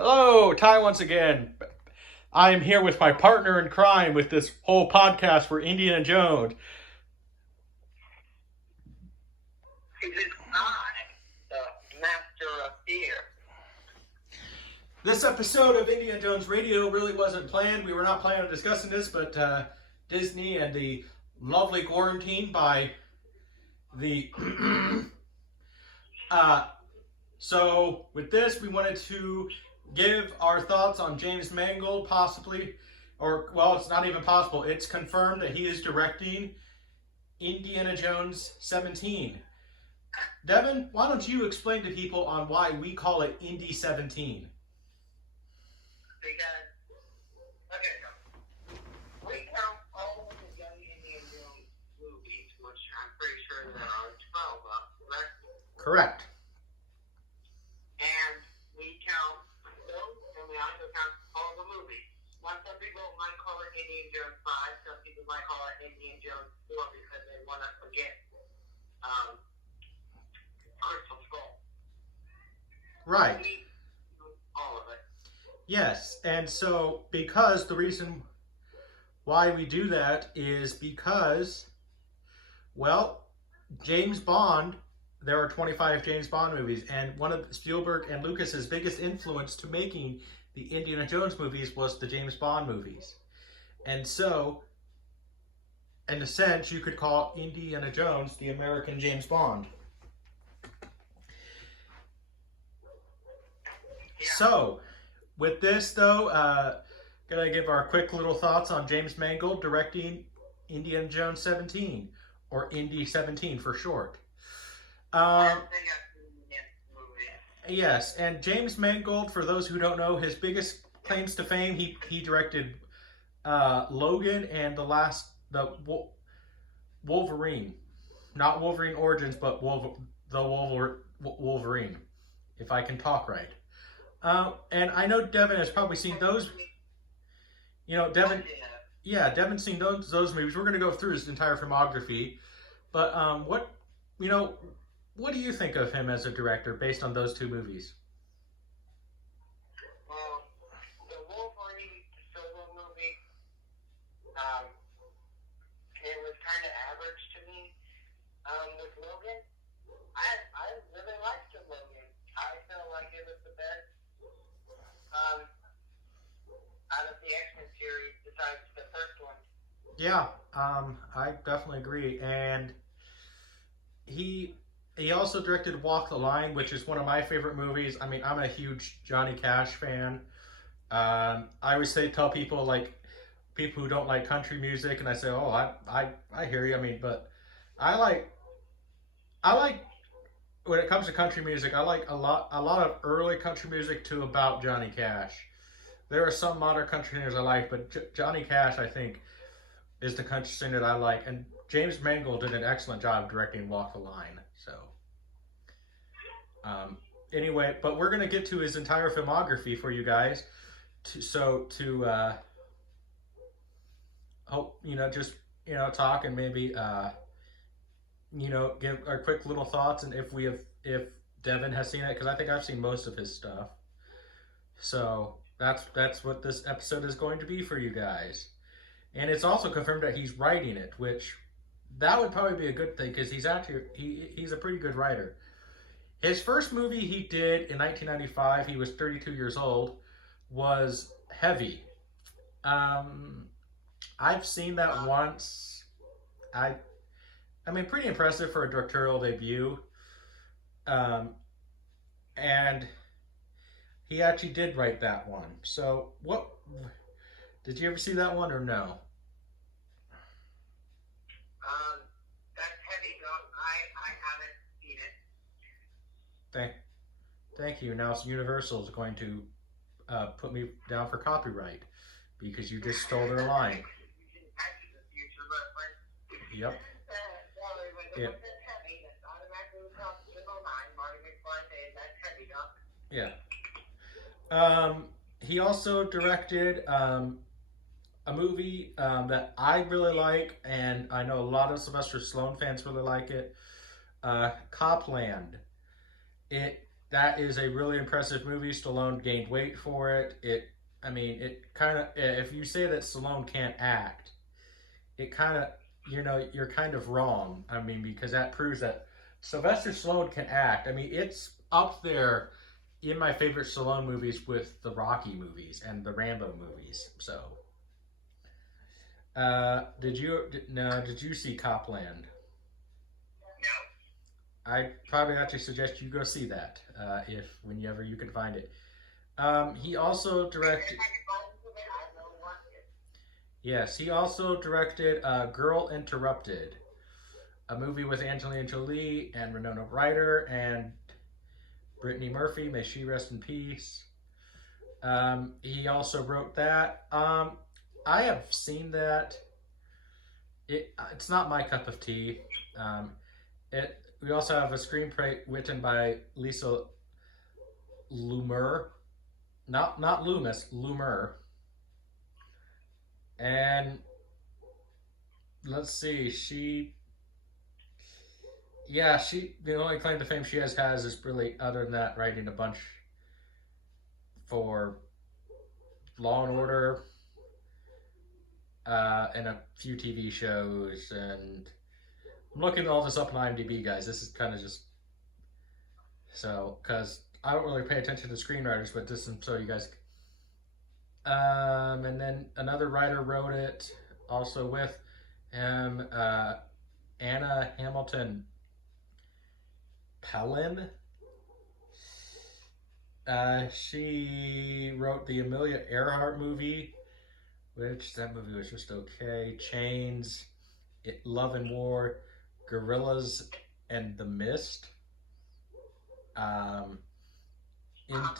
Hello, Ty once again. I am here with my partner in crime with this whole podcast for Indiana Jones. It is I, the master of fear. This episode of Indiana Jones Radio really wasn't planned. We were not planning on discussing this, but Disney and the lovely quarantine by the... So with this, we wanted to give our thoughts on James Mangold, possibly, or, well, it's not even possible. It's confirmed that he is directing Indiana Jones 17. Devin, why don't you explain to people on why we call it Indy 17? Because, okay, we count all of the young Indiana Jones movies, which I'm pretty sure there are 12 of, correct? Correct. And we count those, and we also count all the movies. Some people might call it Indiana Jones 5, some people might call it Indiana Jones 4 because they want to forget Crystal Skull. Right. All of it. Yes, and so because the reason why we do that is because, well, James Bond, there are 25 James Bond movies, and one of Spielberg and Lucas's biggest influence to making the Indiana Jones movies was the James Bond movies. And so, in a sense, you could call Indiana Jones the American James Bond. Yeah. So, with this though, gonna give our quick little thoughts on James Mangold directing Indiana Jones 17, or Indy 17 for short. Yes, and James Mangold, for those who don't know, his biggest claims to fame, he directed Logan and the Wolverine, not Wolverine Origins, but Wolverine, if I can talk right. And I know Devin has probably seen those. You know, Devin's seen those movies. We're going to go through his entire filmography, but what do you think of him as a director based on those two movies? Well, the Wolverine solo movie, it was kind of average to me. With Logan, I really liked the Logan. I felt like it was the best out of the X-Men series besides the first one. Yeah, I definitely agree. And he also directed Walk the Line, which is one of my favorite movies. I mean, I'm a huge Johnny Cash fan. I always tell people, like, people who don't like country music, and I say, oh, I hear you. I mean, but I like when it comes to country music, I like a lot of early country music to about Johnny Cash. There are some modern country singers I like, but Johnny Cash, I think, is the country singer that I like. And James Mangold did an excellent job directing Walk the Line. So, anyway, but we're going to get to his entire filmography for you guys. Talk and maybe, give our quick little thoughts. And if Devin has seen it, because I think I've seen most of his stuff. So that's what this episode is going to be for you guys. And it's also confirmed that he's writing it, which that would probably be a good thing because he's a pretty good writer. His first movie he did in 1995, he was 32 years old, was Heavy. I've seen that once. I mean, pretty impressive for a directorial debut. And he actually did write that one. So, did you ever see that one or no? That's Heavy. I haven't seen it. Thank you. Now Universal is going to put me down for copyright because you just stole their line. Yep. Yeah. He also directed a movie that I really like, and I know a lot of Sylvester Stallone fans really like it. Copland. It that is a really impressive movie. Stallone gained weight for it. I mean, it kind of, if you say that Stallone can't act, it kind of, you're kind of wrong. I mean, because that proves that Sylvester Stallone can act. I mean, it's up there in my favorite Stallone movies with the Rocky movies and the Rambo movies. So, did you see Copland? I probably actually suggest you go see that if whenever you can find it. He also directed. Yes, he also directed Girl Interrupted, a movie with Angelina Jolie and Winona Ryder and Brittany Murphy. May she rest in peace. He also wrote that. I have seen that. It's not my cup of tea. We also have a screenplay written by Lisa Loomer, not Loomis, Loomer. And let's see, the only claim to fame she has is really, other than that, writing a bunch for Law and Order, and a few TV shows. And I'm looking all this up on IMDb, guys. This is kind of just so, because I don't really pay attention to screenwriters, but this is so you guys. And then another writer wrote it, also with him, Anna Hamilton Pellin. She wrote the Amelia Earhart movie, which that movie was just okay. Chains, Love and War, Gorillas, and The Mist. I've seen The Mist.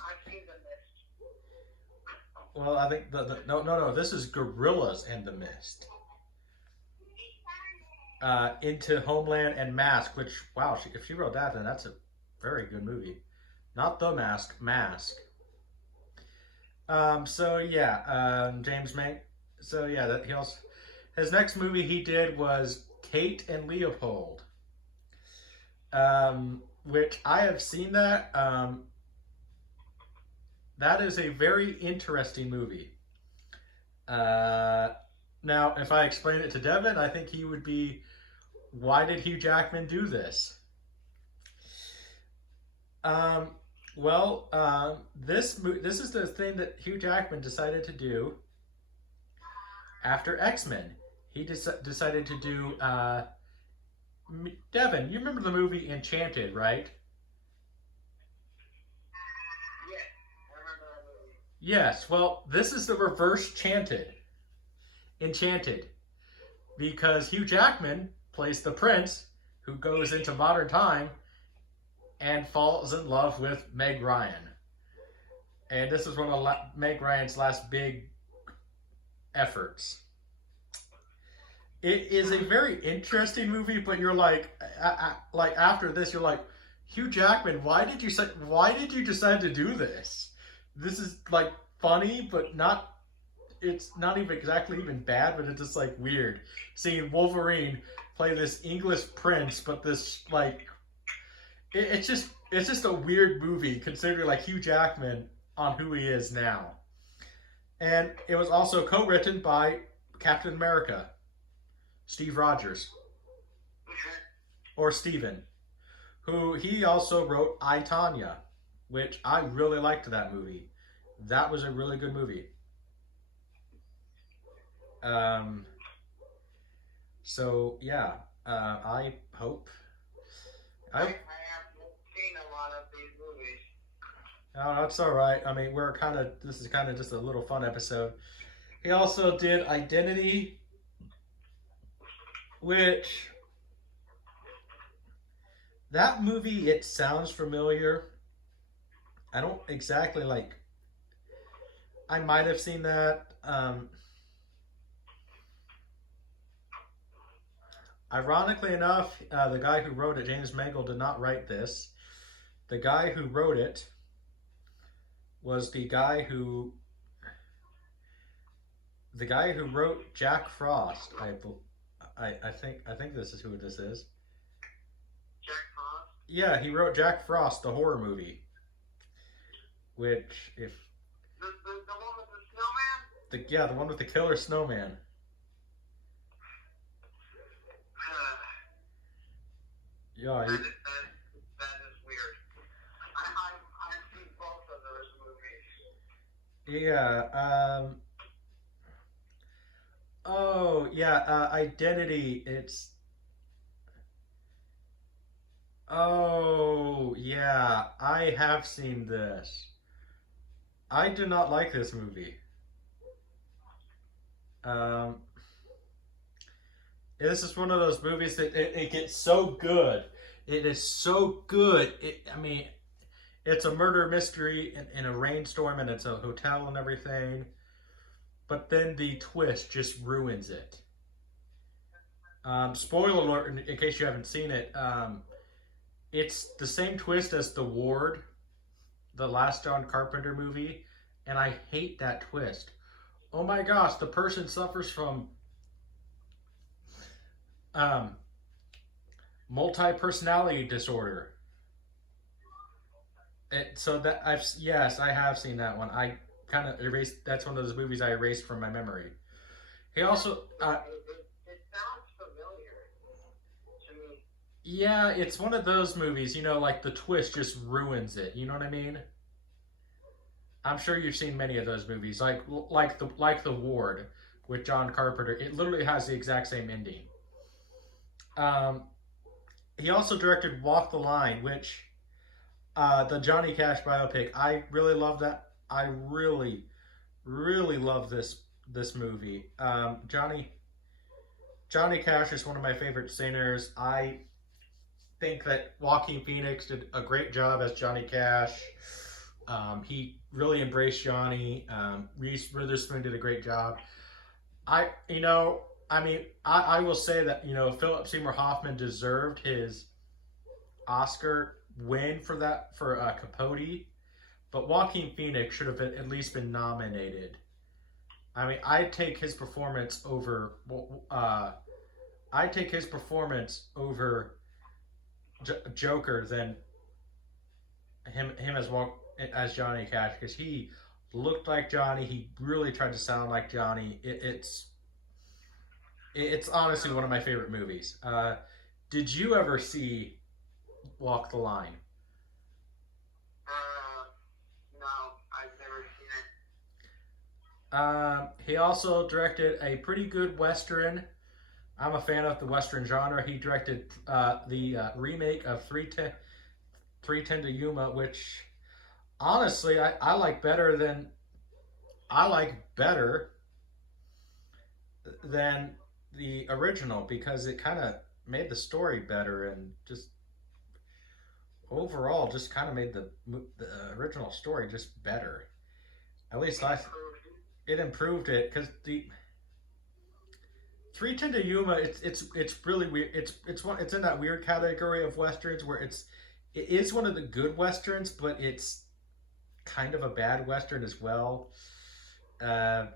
Well, I think no. This is Gorillas and The Mist. Into Homeland and Mask, which, wow, if she wrote that, then that's a very good movie. Not The Mask, Mask. So yeah, James Mank. So yeah, that he also, his next movie he did was Kate and Leopold, which I have seen that. That is a very interesting movie. Now, if I explain it to Devin, I think he would be, why did Hugh Jackman do this? This is the thing that Hugh Jackman decided to do after X-Men. He decided to do, Devin, you remember the movie Enchanted, right? Yes, well, this is the reverse Enchanted. Because Hugh Jackman plays the prince who goes into modern time and falls in love with Meg Ryan. And this is one of Meg Ryan's last big efforts. It is a very interesting movie, but you're like after this, you're like, Hugh Jackman, why did you decide to do this? This is like funny, but not. It's not even exactly even bad, but it's just like weird seeing Wolverine play this English prince, but this like it's just a weird movie considering like Hugh Jackman on who he is now. And it was also co-written by Captain America, Steve Rogers, or Steven, who he also wrote I, Tonya, which I really liked that movie. That was a really good movie. So yeah, I hope. I haven't seen a lot of these movies. Oh, that's all right. I mean, this is kind of just a little fun episode. He also did Identity, which that movie, it sounds familiar. I don't exactly like. I might have seen that. Ironically enough, the guy who wrote it, James Mangold, did not write this. The guy who wrote it was the guy who wrote Jack Frost. I think this is who this is. Jack Frost? Yeah, he wrote Jack Frost, the horror movie. which if The one with the snowman? the one with the killer snowman. Yeah, That is weird. I've seen both of those movies. yeah. Oh yeah. Identity. It's. Oh yeah. I have seen this. I do not like this movie. Um, this is one of those movies that it gets so good. It is so good. I mean, it's a murder mystery in a rainstorm and it's a hotel and everything. But then the twist just ruins it. Spoiler alert, in case you haven't seen it, it's the same twist as The Ward, the last John Carpenter movie, and I hate that twist. Oh my gosh, the person suffers from um, multi-personality disorder. So that I have seen that one. I kind of erased. That's one of those movies I erased from my memory. He also, It sounds familiar to me. yeah, it's one of those movies. Like the twist just ruins it. You know what I mean? I'm sure you've seen many of those movies, like the Ward with John Carpenter. It literally has the exact same ending. Um, he also directed Walk the Line, which the Johnny Cash biopic. I really love that. I really, really love this movie. Johnny Cash is one of my favorite singers. I think that Joaquin Phoenix did a great job as Johnny Cash. He really embraced Johnny. Reese Witherspoon did a great job. I will say that Philip Seymour Hoffman deserved his Oscar win for Capote, but Joaquin Phoenix should have at least been nominated. I mean, I take his performance over Joker than him as Johnny Cash, because he looked like Johnny. He really tried to sound like Johnny. It's honestly one of my favorite movies. Did you ever see Walk the Line? No, I've never seen it. He also directed a pretty good Western. I'm a fan of the Western genre. He directed the remake of 310 to Yuma, which honestly I like better than the original, because it kind of made the story better and just overall just kind of made the original story just better. At least it improved it, because the 310 to Yuma, it's really weird. It's in that weird category of westerns where it is one of the good westerns, but it's kind of a bad western as well. And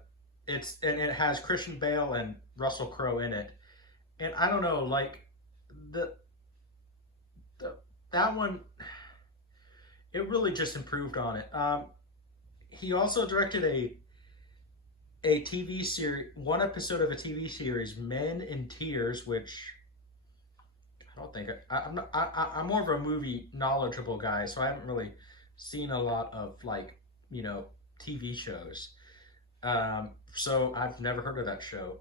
it has Christian Bale and Russell Crowe in it, and I don't know, like the that one, it really just improved on it. He also directed a TV series, one episode of a TV series, Men in Tears, which I don't think I'm not, I'm more of a movie knowledgeable guy, so I haven't really seen a lot of TV shows. So I've never heard of that show.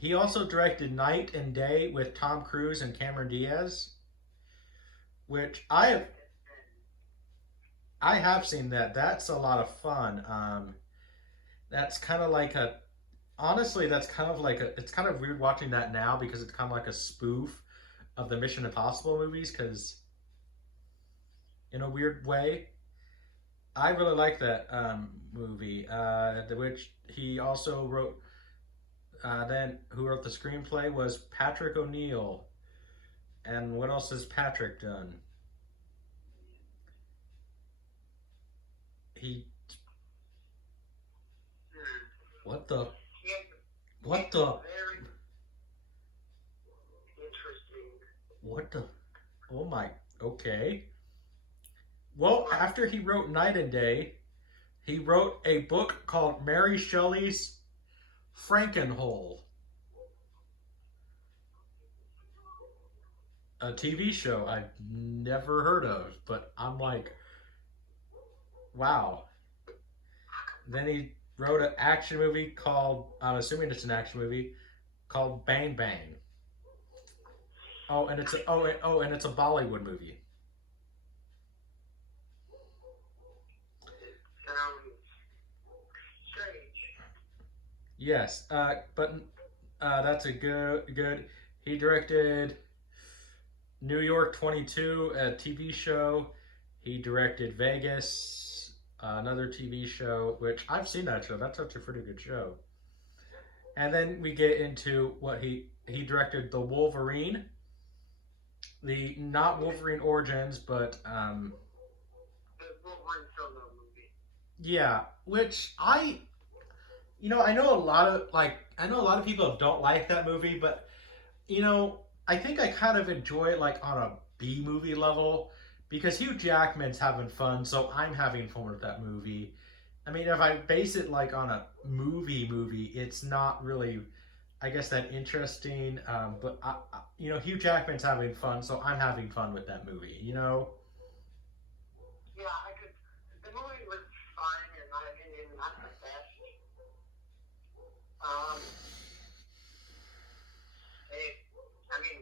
He also directed Night and Day with Tom Cruise and Cameron Diaz, which I have seen that. That's a lot of fun. That's kind of like a honestly, that's kind of like it's kind of weird watching that now, because it's kind of like a spoof of the Mission Impossible movies, because in a weird way. I really like that movie, which he also wrote. Then who wrote the screenplay was Patrick O'Neill. And what else has Patrick done? He. What the? What the? Very interesting. What the? Oh my. Okay. Well, after he wrote Night and Day, he wrote a book called Mary Shelley's Frankenhole, a TV show I've never heard of, but I'm like, wow. Then he wrote an action movie called, I'm assuming it's an action movie, called Bang Bang. And it's a Bollywood movie. Sounds strange. Yes, but that's a good. He directed New York 22, a TV show. He directed Vegas, another TV show, which I've seen that show. That's actually a pretty good show. And then we get into what he directed the Wolverine, the not Wolverine Origins, but The Wolverine solo movie. yeah, which I know I know a lot of people don't like that movie, but I think I kind of enjoy it like on a B movie level because Hugh Jackman's having fun, so I'm having fun with that movie. I mean, if I base it like on a movie, it's not really, I guess, that interesting. But Hugh Jackman's having fun, so I'm having fun with that movie. Yeah, I could. The movie was fine in my opinion, not the best. Um, I mean,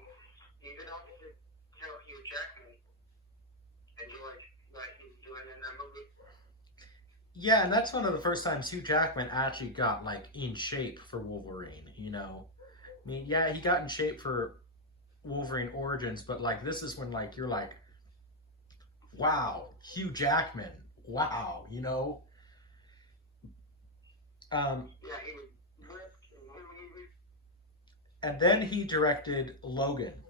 you could also tell Hugh Jackman enjoyed what he's doing in that movie. Yeah, and that's one of the first times Hugh Jackman actually got like in shape for Wolverine. I mean, yeah, he got in shape for Wolverine Origins, but like this is when like you're like, wow, Hugh Jackman, wow. Yeah, he was ripped in the movie. And then he directed Logan,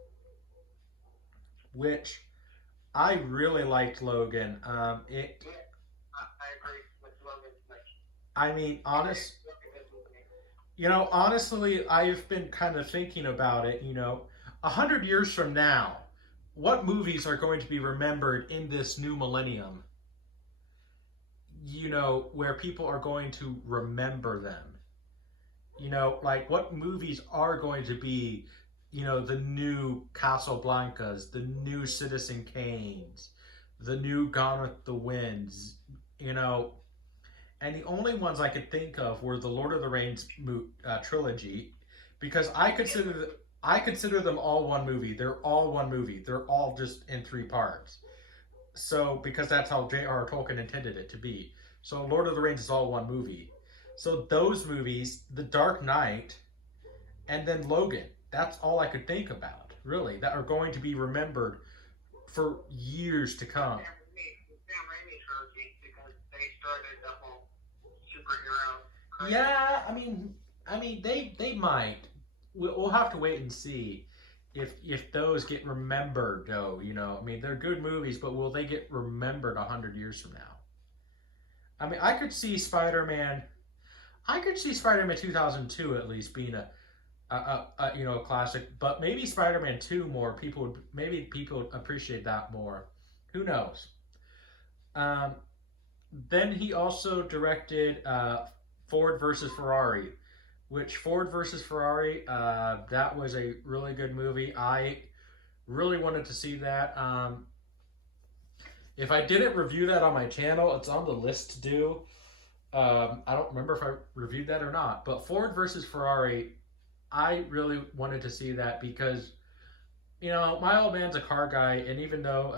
which I really liked Logan. Yeah, I agree with Logan. Like, I mean, honestly, I've been kind of thinking about it. 100 years from now, what movies are going to be remembered in this new millennium? Where people are going to remember them. Like what movies are going to be, the new Casablancas, the new Citizen Kanes, the new Gone with the Winds, you know, and the only ones I could think of were the Lord of the Rings trilogy, because I consider them all one movie. They're all one movie. They're all just in three parts. So because that's how J.R.R. Tolkien intended it to be. So Lord of the Rings is all one movie. So those movies, The Dark Knight, and then Logan. That's all I could think about, really, that are going to be remembered for years to come. The Sam Raimi trilogy, because they started the whole superhero. Yeah, I mean, they might. We'll have to wait and see if those get remembered. Though, I mean, they're good movies, but will they get remembered 100 years from now? I mean, I could see Spider-Man. I could see Spider-Man 2002 at least being a classic, but maybe Spider-Man 2 more people would appreciate that more. Who knows? Um, then he also directed Ford versus Ferrari, which Ford versus Ferrari, that was a really good movie. I really wanted to see that. If I didn't review that on my channel, it's on the list to do. I don't remember if I reviewed that or not, but Ford versus Ferrari, I really wanted to see that because, my old man's a car guy, and even though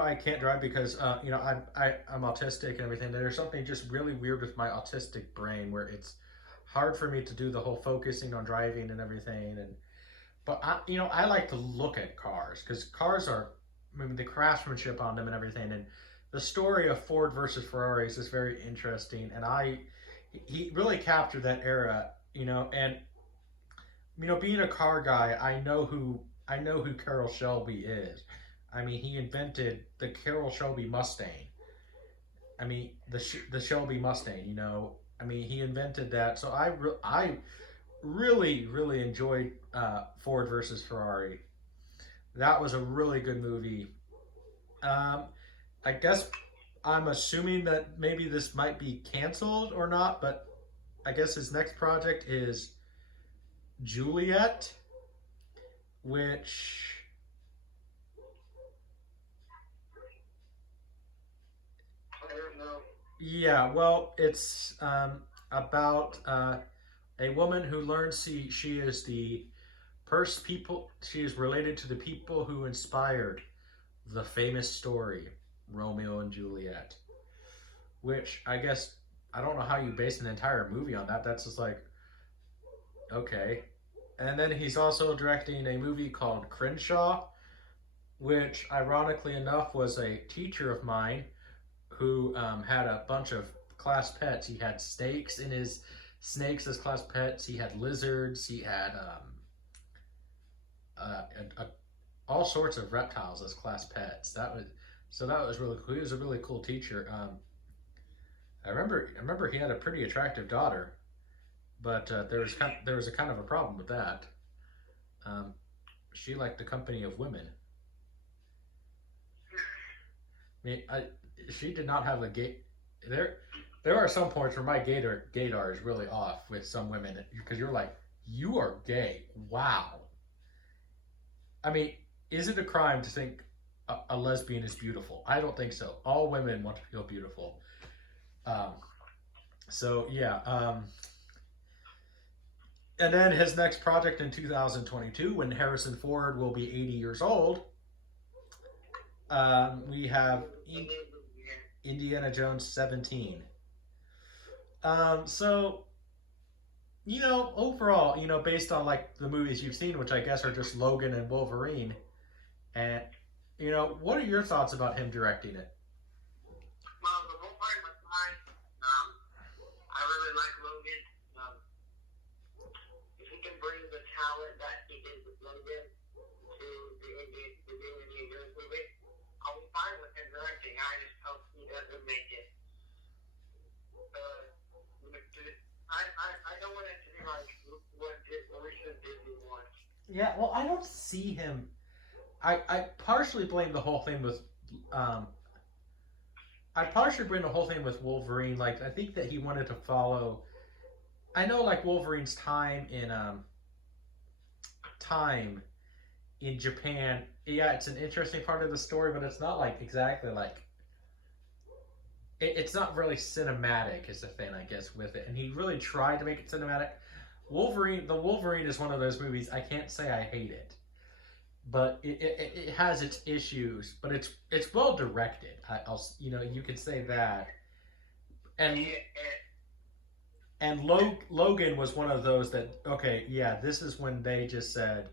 I can't drive because, I'm autistic and everything, there's something just really weird with my autistic brain where it's hard for me to do the whole focusing on driving and everything. But I like to look at cars because cars are, I mean, the craftsmanship on them and everything. And the story of Ford versus Ferrari is very interesting. And he really captured that era, and, being a car guy, I know who Carroll Shelby is. I mean, he invented the Carroll Shelby Mustang. I mean, the Shelby Mustang. I mean, he invented that. So I really really enjoyed Ford versus Ferrari. That was a really good movie. Um, I guess I'm assuming that maybe this might be canceled or not, but I guess his next project is Juliet, which, I don't know. yeah, well, it's about a woman who learns she is the first people, she is related to the people who inspired the famous story, Romeo and Juliet, which I guess, I don't know how you base an entire movie on that. That's just like, okay. And then he's also directing a movie called Crenshaw, which ironically enough was a teacher of mine who had a bunch of class pets. He had snakes as class pets. He had lizards. He had uh, a, a, all sorts of reptiles as class pets. That was really cool. He was a really cool teacher. I remember he had a pretty attractive daughter, but there was a kind of a problem with that. Um, she liked the company of women. I mean, she did not have a gay. There, there are some points where my gaydar is really off with some women because you're like, you are gay. Wow. I mean, is it a crime to think a lesbian is beautiful? I don't think so. All women want to feel beautiful. Um, so yeah. And then his next project in 2022, when Harrison Ford will be 80 years old, we have Indiana Jones 17. So, overall, based on like the movies you've seen, which I guess are just Logan and Wolverine, and, what are your thoughts about him directing it? Well, the whole part was fine. I really like Logan. If he can bring the talent that he did with Logan to the Indiana Jones movie, I'll be fine with him directing. I just hope he doesn't make it. I don't want it to be like what recent Disney wants. Yeah, well, I don't see him. I partially blame the whole thing with um, I partially blame the whole thing with Wolverine. Like, I think that he wanted to follow. I know, like Wolverine's time in Japan. Yeah, it's an interesting part of the story, but it's not like exactly like it's not really cinematic. Is the thing I guess with it, and he really tried to make it cinematic. The Wolverine is one of those movies. I can't say I hate it, but it has its issues. But it's well directed. You could say that, and Logan was one of those that, okay, yeah, this is when they just said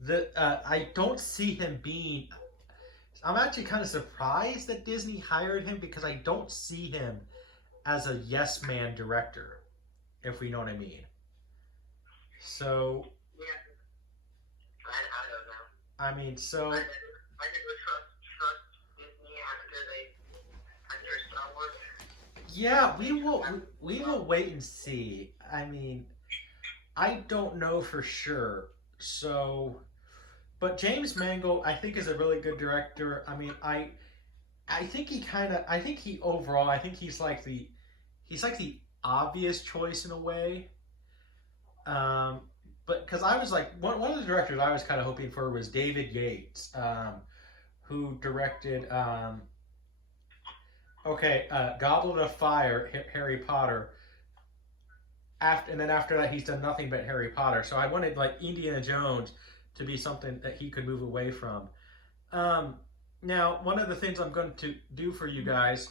that I don't see him being. I'm actually kind of surprised that Disney hired him because I don't see him as a yes man director, if we know what I mean. So, Yeah, I don't know. I mean, so I never trust Disney after Star Wars. yeah, we will wait and see. I mean, I don't know for sure. So, but James Mangold, I think, is a really good director. I mean, I think I think he overall, I think he's like the obvious choice in a way. Um, but because I was like one of the directors I was kind of hoping for was David Yates, who directed Goblet of Fire, Harry Potter. And then after that, he's done nothing but Harry Potter. So I wanted like Indiana Jones to be something that he could move away from. Um, Now, one of the things I'm going to do for you guys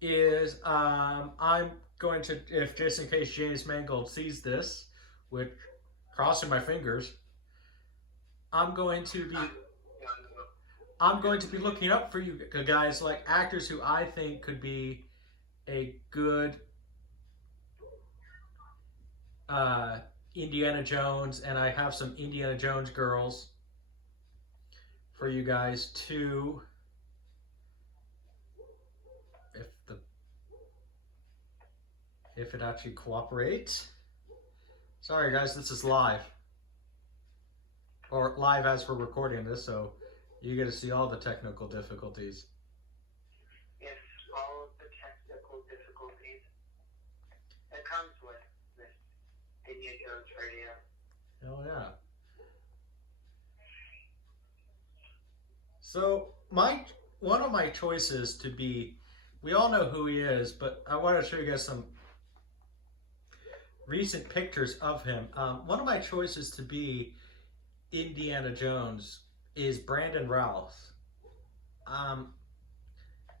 is I'm going to, if just in case James Mangold sees this, which crossing my fingers, I'm going to be I'm going to be looking up for you guys like actors who I think could be a good Indiana Jones, and I have some Indiana Jones girls for you guys too. If it actually cooperates. Sorry guys, this is live. Or live as we're recording this, so You get to see all the technical difficulties. Yes, all of the technical difficulties that comes with this Indiana Jones radio. Oh yeah. So one of my choices to be, we all know who he is, but I want to show you guys some recent pictures of him. One of my choices to be Indiana Jones is Brandon Routh.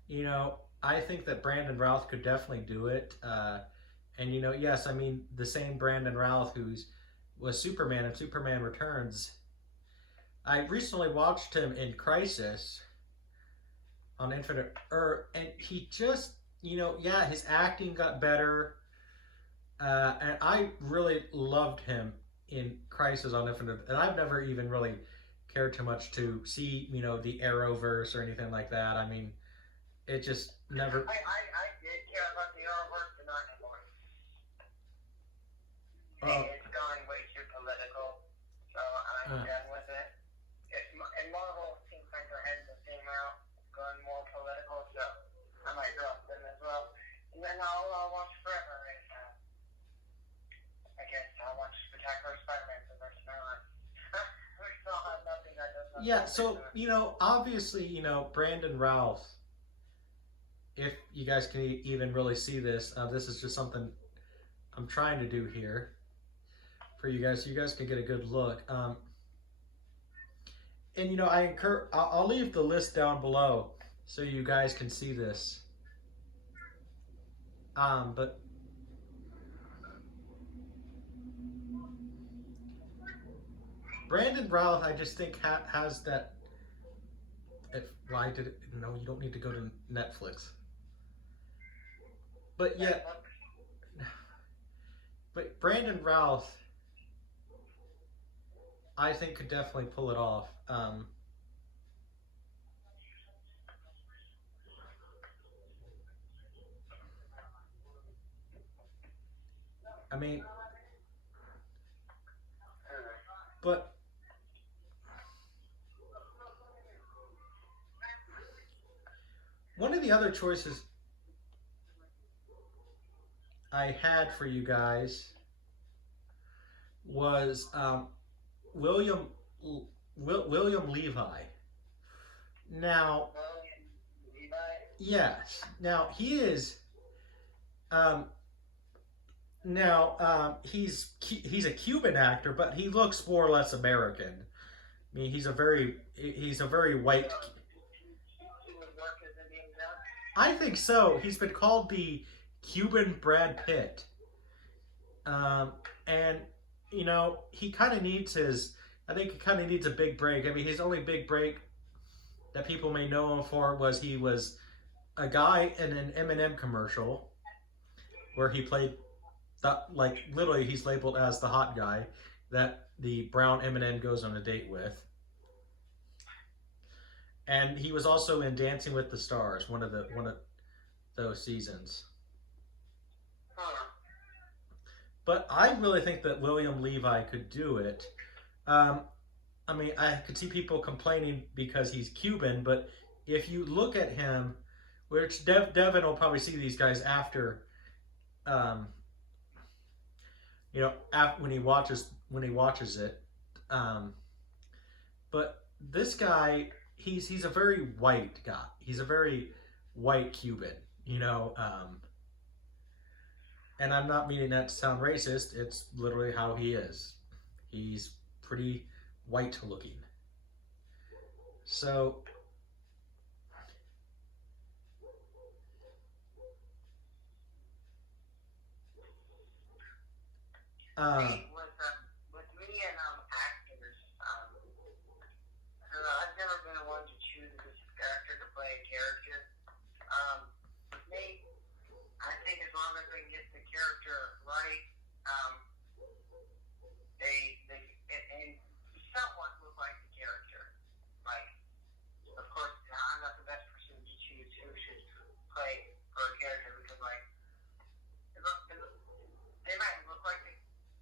You know, I think that Brandon Routh could definitely do it. And you know, yes, I mean the same Brandon Routh was Superman in Superman Returns. I recently watched him in Crisis on Infinite Earth, and he just, you know, yeah, his acting got better, and I really loved him in Crisis on Infinite. And I've never even really cared too much to see, you know, the Arrowverse or anything like that. I mean, it just never. I did care about the Arrowverse, but not anymore. It's gone way too political, so I'm done with it. And Marvel seems like they're heading the same route, going more political, so I might drop them as well. And then I'll watch forever, and I guess I'll watch Spectacular Spider-Man for the rest of my life. We still have nothing that does nothing. Yeah, so, you know, obviously, you know, Brandon Routh, if you guys can even really see this, this is just something I'm trying to do here for you guys, so you guys can get a good look. And you know, I'll leave the list down below so you guys can see this. But Brandon Routh, I just think has that. Why did it? No, you don't need to go to Netflix. But yeah, but Brandon Routh, I think could definitely pull it off. I mean, but one of the other choices I had for you guys was William Levi. Now, yes. Now he is. He's a Cuban actor, but he looks more or less American. I mean, he's a very white. I think so. He's been called the Cuban Brad Pitt, and you know, he kind of needs his. I think he kind of needs a big break. I mean, his only big break that people may know him for was he was a guy in an M&M commercial where he played like literally he's labeled as the hot guy that the brown M&M goes on a date with. And he was also in Dancing with the Stars, one of those seasons. But I really think that William Levi could do it. I mean, I could see people complaining because he's Cuban, but if you look at him, which Devin will probably see these guys after, you know, when he watches it. But this guy, he's a very white guy. He's a very white Cuban, you know. And I'm not meaning that to sound racist. It's literally how he is. He's pretty white looking. So, with me and actors, I've never been the one to choose this character to play a character. With me, I think as long as they get the character right, and somewhat look like the character. Like, of course, I'm not the best person to choose who should play for a character because, like, they might look like the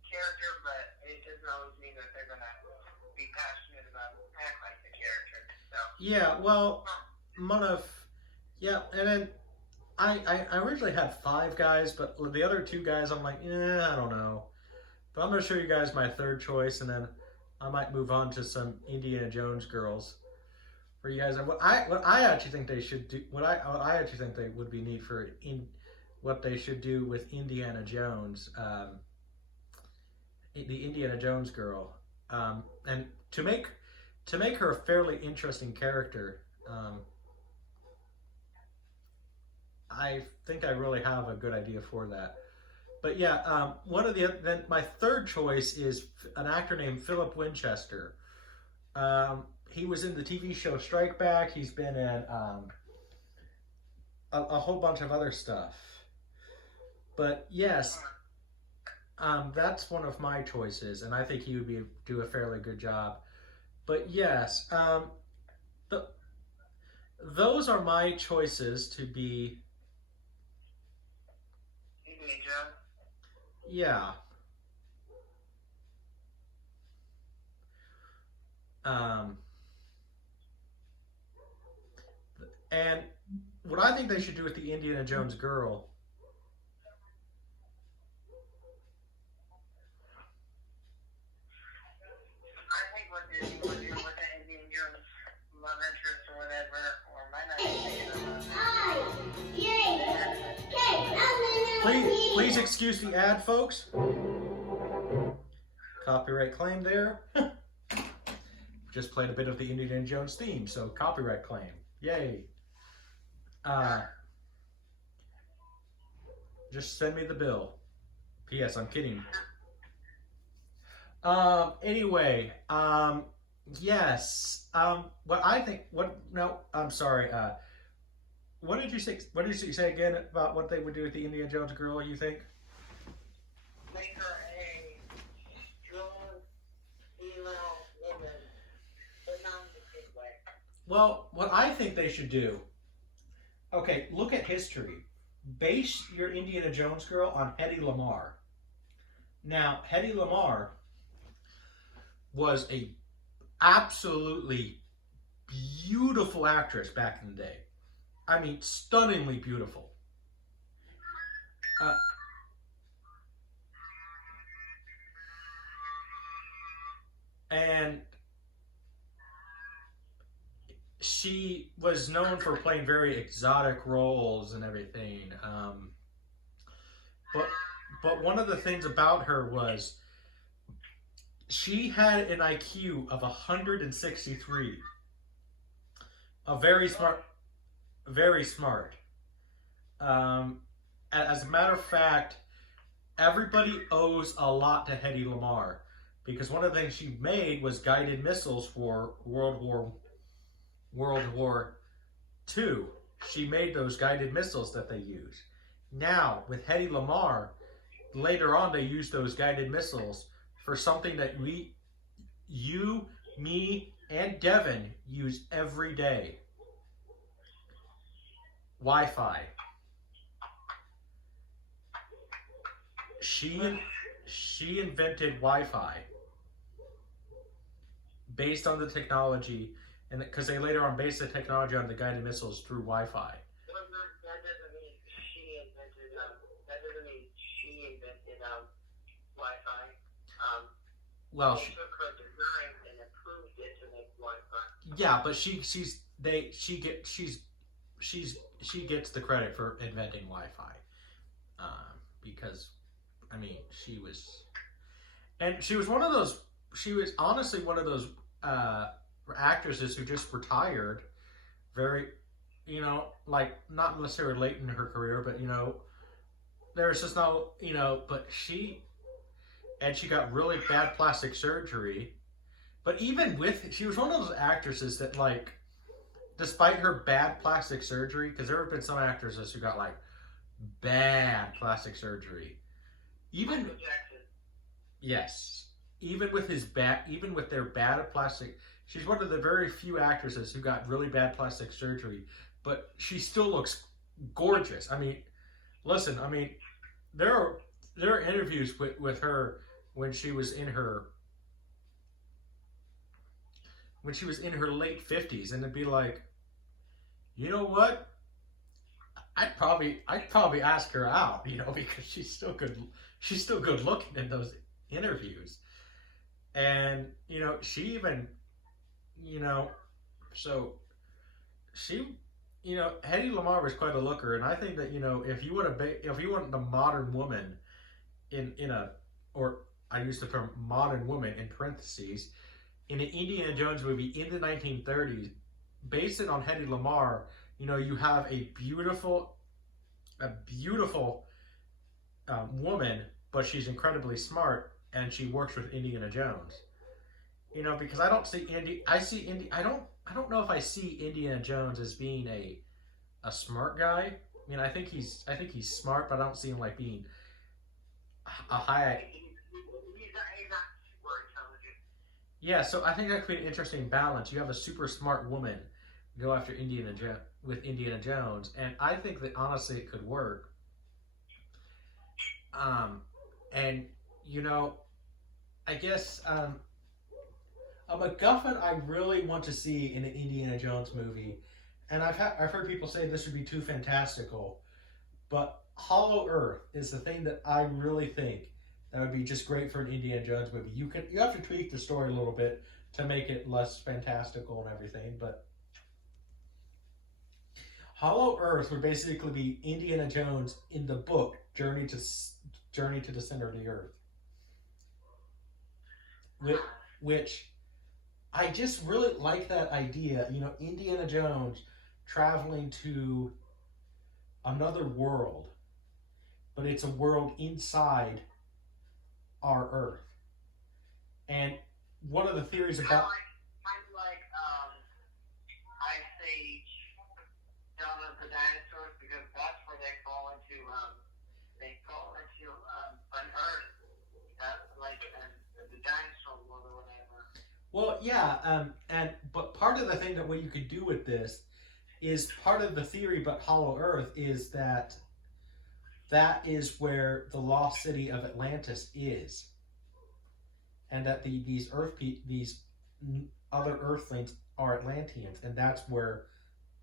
character, but it doesn't always mean that they're gonna be passionate about act like the character. So Yeah, well, one of, yeah, and then I originally had 5 guys, but the other 2 guys, I'm like, I don't know. But I'm going to show you guys my third choice, and then I might move on to some Indiana Jones girls for you guys. What I actually think they should do, what I actually think they would be neat for what they should do with Indiana Jones, the Indiana Jones girl, and to make her a fairly interesting character. I think I really have a good idea for that. But yeah, one of the then my third choice is an actor named Phillip Winchester. He was in the TV show Strike Back. He's been in a whole bunch of other stuff. But yes, that's one of my choices, and I think he would do a fairly good job. But yes, the, those are my choices to be. Yeah. Um, and what I think they should do with the Indiana Jones girl. I think what they're doing with the Indian Jones love interest or whatever, or might not be Please excuse the ad, folks. Copyright claim there. Just played a bit of the Indiana Jones theme, so copyright claim. Yay. Just send me the bill. P.S. I'm kidding. Anyway, yes. What I think, no, I'm sorry. What did you say? What did you say again about what they would do with the Indiana Jones girl? You think? make her a strong female woman, but not in a good way. Well, what I think they should do. Okay, look at history. Base your Indiana Jones girl on Hedy Lamarr. Now, Hedy Lamarr was a absolutely beautiful actress back in the day. I mean, stunningly beautiful. And she was known for playing very exotic roles and everything. But one of the things about her was she had an IQ of 163. A very smart, very smart. As a matter of fact, everybody owes a lot to Hedy Lamarr because one of the things she made was guided missiles for World War II. She made those guided missiles that they use. Now, with Hedy Lamarr, later on they used those guided missiles for something that you, me, and Devin use every day. Wi-Fi. She invented Wi-Fi based on the technology, and because they later on based the technology on the guided missiles through Wi-Fi. Well, that doesn't mean she invented. That doesn't mean she invented Wi-Fi. Well, she took her design and improved it to make Wi-Fi. Yeah, but she gets the credit for inventing Wi-Fi, because I mean she was one of those. She was honestly one of those actresses who just retired very, like not necessarily late in her career, but there's just no, but she got really bad plastic surgery. But even she was one of those actresses that, like, despite her bad plastic surgery, because there have been some actresses who got like bad plastic surgery, yes, even with their bad plastic, she's one of the very few actresses who got really bad plastic surgery, but she still looks gorgeous. I mean, listen, I mean, there are interviews with her when she was in her when she was in her late 50s, and it'd be like, you know what? I'd probably ask her out, because she's still good looking in those interviews. And, she even, you know, so she, Hedy Lamarr was quite a looker, and I think that, if you want the modern woman in a, or I use the term modern woman in parentheses, in an Indiana Jones movie in the 1930s, based it on Hedy Lamarr, you have a beautiful woman, but she's incredibly smart, and she works with Indiana Jones. Because I don't see Indy. I see Indy. I don't know if I see Indiana Jones as being a smart guy. I mean, I think he's smart, but I don't see him like being a high. He's not super intelligent. Yeah, so I think that could be an interesting balance. You have a super smart woman go after with Indiana Jones, and I think that honestly it could work. And you know, I guess a MacGuffin I really want to see in an Indiana Jones movie, and I've heard people say this would be too fantastical, but Hollow Earth is the thing that I really think that would be just great for an Indiana Jones movie. You have to tweak the story a little bit to make it less fantastical and everything, but Hollow Earth would basically be Indiana Jones in the book Journey to the Center of the Earth, which I just really like that idea. Indiana Jones traveling to another world, but it's a world inside our Earth. And one of the theories about Kind of like Ice Age, Dawn of the Dinosaurs, because that's where they fall into an Earth, like the dinosaur world or whatever. well, yeah, but part of the thing that what you could do with this is part of the theory about Hollow Earth is that is where the lost city of Atlantis is, and that these other Earthlings are Atlanteans, and that's where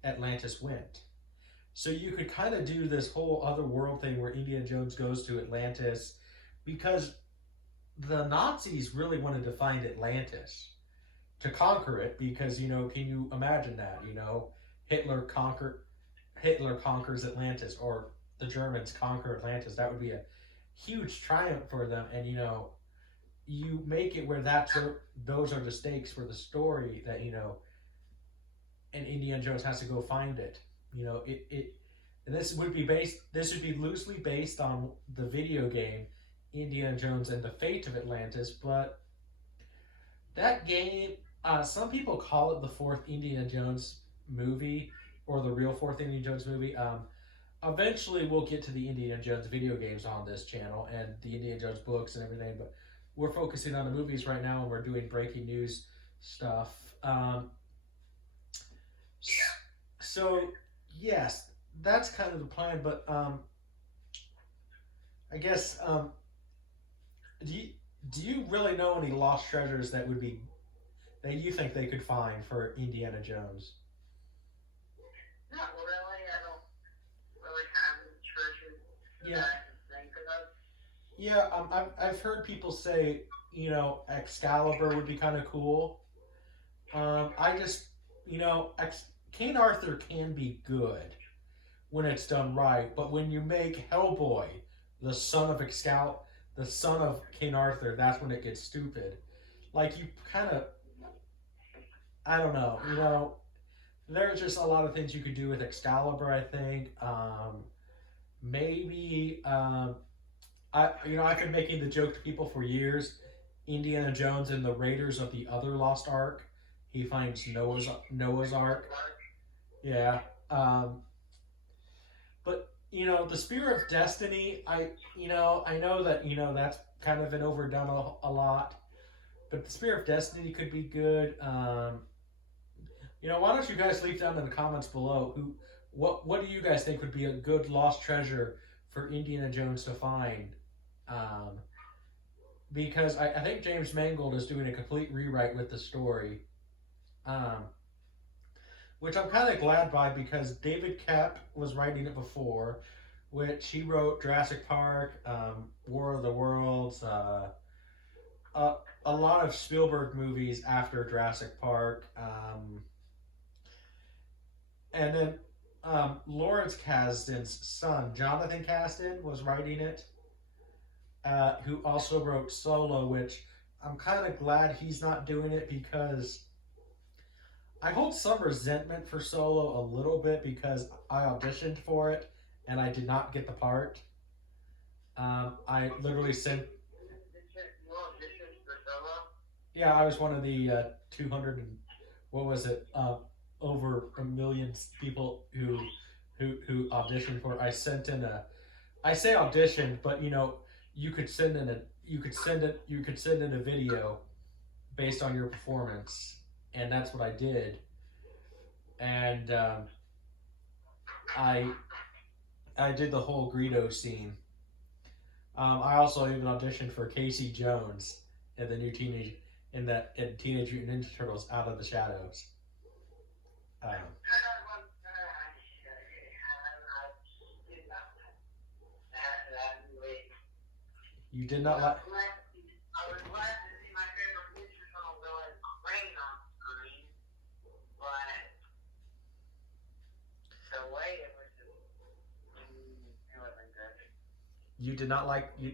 Atlantis went. So you could kind of do this whole other world thing where Indiana Jones goes to Atlantis, because the Nazis really wanted to find Atlantis to conquer it, because can you imagine that? Hitler conquer Hitler conquers Atlantis, or the Germans conquer Atlantis. That would be a huge triumph for them, and you make it where those are the stakes for the story, that and Indiana Jones has to go find it. And this would be loosely based on the video game Indiana Jones and the Fate of Atlantis, but that game, some people call it the fourth Indiana Jones movie, or the real fourth Indiana Jones movie. Eventually we'll get to the Indiana Jones video games on this channel and the Indiana Jones books and everything, but we're focusing on the movies right now, and we're doing breaking news stuff. So yes, that's kind of the plan, but I guess do you really know any lost treasures that you think they could find for Indiana Jones? Not really. I don't really have any treasures Yeah. that I can think of. Yeah, I've heard people say, Excalibur would be kind of cool. I just, King Arthur can be good when it's done right, but when you make Hellboy the son of the son of King Arthur, that's when it gets stupid. Like, you kind of, I don't know, there's just a lot of things you could do with Excalibur, I think. Maybe, I've been making the joke to people for years. Indiana Jones and the Raiders of the Other Lost Ark. He finds Noah's Ark. Yeah. But the Spear of Destiny. I know that that's kind of been overdone a lot. But the Spear of Destiny could be good. Why don't you guys leave down in the comments below what do you guys think would be a good lost treasure for Indiana Jones to find? Because I think James Mangold is doing a complete rewrite with the story. um, which I'm kind of glad by because David Koepp was writing it before, which he wrote Jurassic Park, War of the Worlds, a, a lot of Spielberg movies after Jurassic Park, and then Lawrence Kasdan's son, Jonathan Kasdan, was writing it, who also wrote Solo, which I'm kind of glad he's not doing it because I hold some resentment for Solo a little bit because I auditioned for it and I did not get the part. I literally sent. Yeah, I was one of the 200 and what was it? Over a million people who auditioned for it. I sent in a. I say audition, but you could send in a you could send in a video based on your performance, and that's what I did. And I I did the whole Greedo scene. I also even auditioned for Casey Jones in the new in Teenage Mutant Ninja Turtles Out of the Shadows. Um, you did not like. I was glad to see my favorite picture from go as rain on screen, but the way it was just, it wasn't good. You did not like you.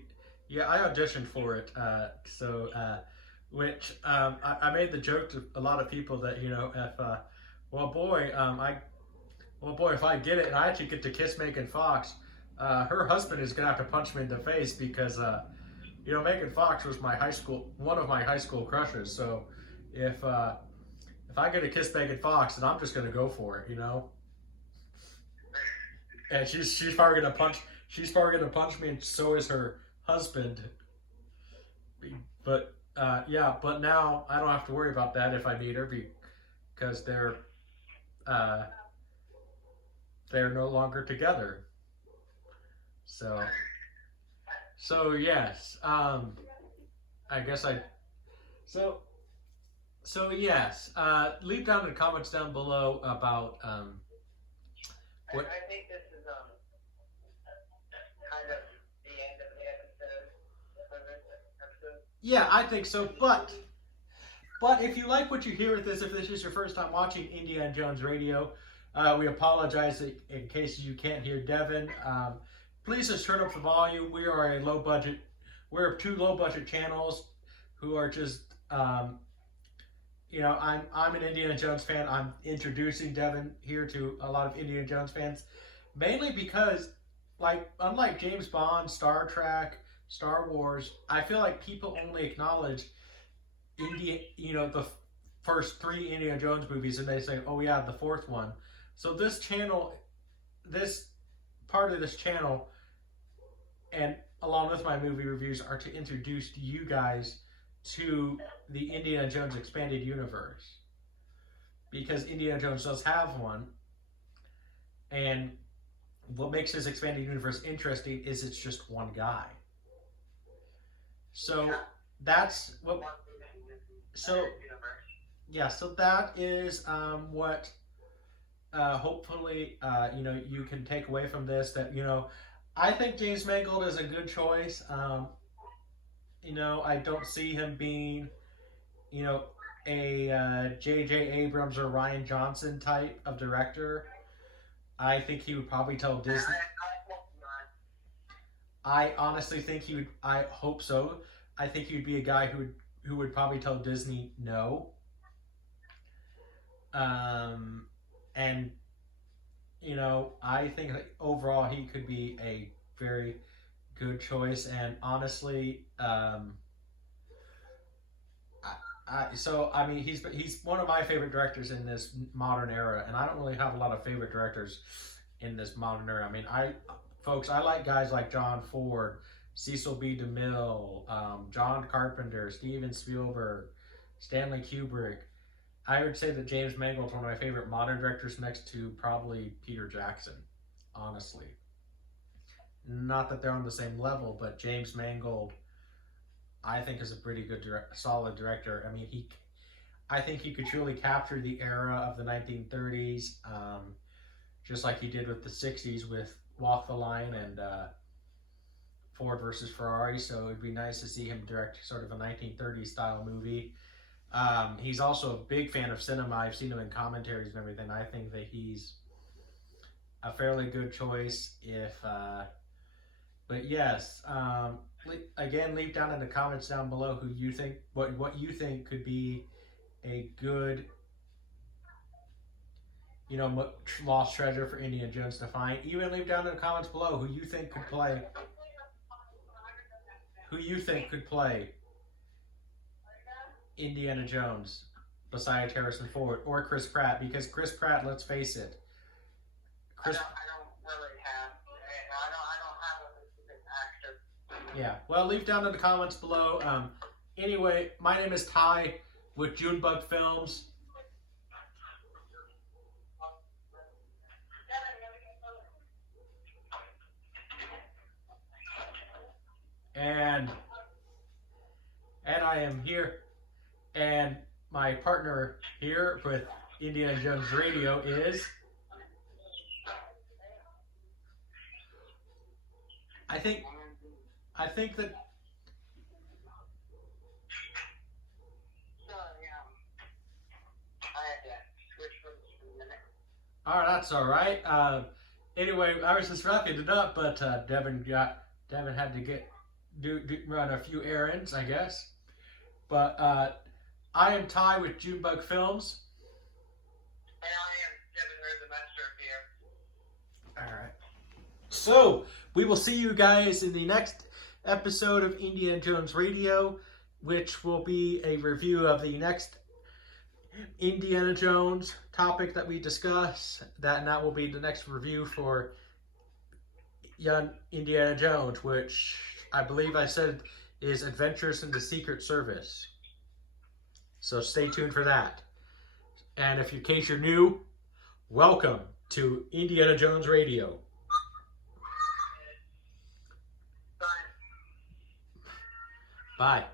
Yeah, I auditioned for it. Which I made the joke to a lot of people that if well boy if I get it and I actually get to kiss Megan Fox, her husband is gonna have to punch me in the face because Megan Fox was one of my high school crushes. So if I get to kiss Megan Fox, then I'm just gonna go for it, And she's probably gonna punch me, and so is her husband. But but now I don't have to worry about that if I meet her because uh, they're no longer together. So yes, I guess I so yes. Leave down in the comments down below about what. I think this is kind of the end of the episode. Yeah, I think so. But if you like what you hear with this, if this is your first time watching Indiana Jones Radio, we apologize in case you can't hear Devin. Please just turn up the volume. We're two low budget channels who are just I'm an Indiana Jones fan. I'm introducing Devin here to a lot of Indiana Jones fans, mainly because unlike James Bond, Star Trek, Star Wars, I feel like people only acknowledge the first three Indiana Jones movies, and they say, "Oh yeah, the fourth one." So this part of this channel, and along with my movie reviews, are to introduce you guys to the Indiana Jones expanded universe, because Indiana Jones does have one, and what makes his expanded universe interesting is it's just one guy. So that's what. So yeah, so that is what hopefully you can take away from this. That I think James Mangold is a good choice. I don't see him being a J.J. Abrams or Rian Johnson type of director. I think he would probably tell Disney. I honestly think he would. I hope so. I think he would be a guy who would probably tell Disney no. And I think that overall he could be a very good choice. And honestly, he's one of my favorite directors in this modern era, and I don't really have a lot of favorite directors in this modern era. I mean, I like guys like John Ford, Cecil B. DeMille, John Carpenter, Steven Spielberg, Stanley Kubrick. I would say that James Mangold is one of my favorite modern directors, next to probably Peter Jackson, honestly. Not that they're on the same level, but James Mangold, I think, is a pretty good, solid director. I mean, I think he could truly capture the era of the 1930s, just like he did with the 60s with Walk the Line and Ford versus Ferrari. So it'd be nice to see him direct sort of a 1930s style movie. He's also a big fan of cinema. I've seen him in commentaries and everything. I think that he's a fairly good choice. But yes, again, leave down in the comments down below who you think, what you think could be a good, lost treasure for Indiana Jones to find. Even leave down in the comments below who you think could play. Who you think could play Indiana Jones besides Harrison Ford or Chris Pratt? Because Chris Pratt, let's face it, I don't really have. I don't have a specific actor. Yeah. Well, leave down in the comments below. Anyway, my name is Ty with Junebug Films. And I am here, and my partner here with Indiana Jones Radio is, I think that. All right, that's all right. Anyway, I was just wrapping it up, but Devin had to run a few errands, I guess. But I am Ty with Junebug Films. And I am Devin, the master of here. All right. So we will see you guys in the next episode of Indiana Jones Radio, which will be a review of the next Indiana Jones topic that we discuss. That will be the next review for young Indiana Jones, which I believe I said is Adventures in the Secret Service. So stay tuned for that. And if in case you're new, welcome to Indiana Jones Radio. Bye.